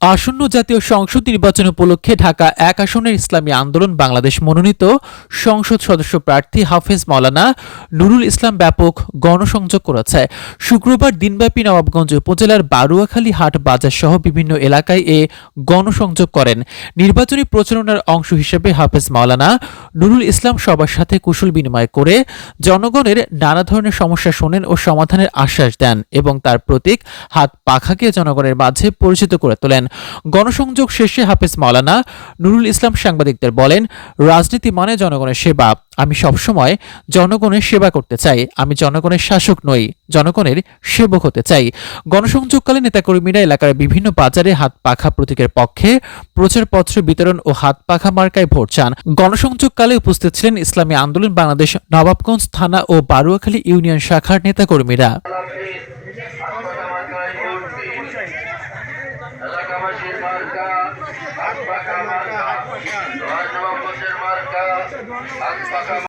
আসন্ন জাতীয় সংসদ নির্বাচন উপলক্ষে ঢাকা ১ আসনের ইসলামী আন্দোলন বাংলাদেশ মনোনীত সংসদ সদস্য প্রার্থী হাফেজ মাওলানা নুরুল ইসলাম ব্যাপক গণসংযোগ করেছে। শুক্রবার দিনব্যাপী নবাবগঞ্জ উপজেলার বারুয়াখালী হাট বাজার সহ বিভিন্ন এলাকায় এ গণসংযোগ করেন। নির্বাচনী প্রচারণার অংশ হিসেবে হাফেজ মাওলানা নুরুল ইসলাম সবার সাথে কুশল বিনিময় করে জনগণের নানা ধরনের সমস্যা শোনেন ও সমাধানের আশ্বাস দেন এবং তার প্রতীক হাত পাখাকে জনগণের মাঝে পরিচিত করে তোলেন। গণসংযোগ শেষে হাফেজ মাওলানা নুরুল ইসলাম সাংবাদিকদের বলেন, রাজনীতি মানে জনগণের সেবা। আমি সবসময় জনগণের সেবা করতে চাই। আমি জনগণের শাসক নই, জনগণের সেবক হতে চাই। গণসংযোগকালে নেতাকর্মীরা এলাকার বিভিন্ন বাজারে হাত পাখা প্রতীকের পক্ষে প্রচারপত্র বিতরণ ও হাত পাখা মার্কায় ভোট চান। গণসংযোগকালে উপস্থিত ছিলেন ইসলামী আন্দোলন বাংলাদেশ নবাবগঞ্জ থানা ও বারুয়াখালী ইউনিয়ন শাখার নেতাকর্মীরা। এলাকাবাসীর মার্কা হাত পাকা মার্কা, নবাবগঞ্জের মার্কা হাত পাকা।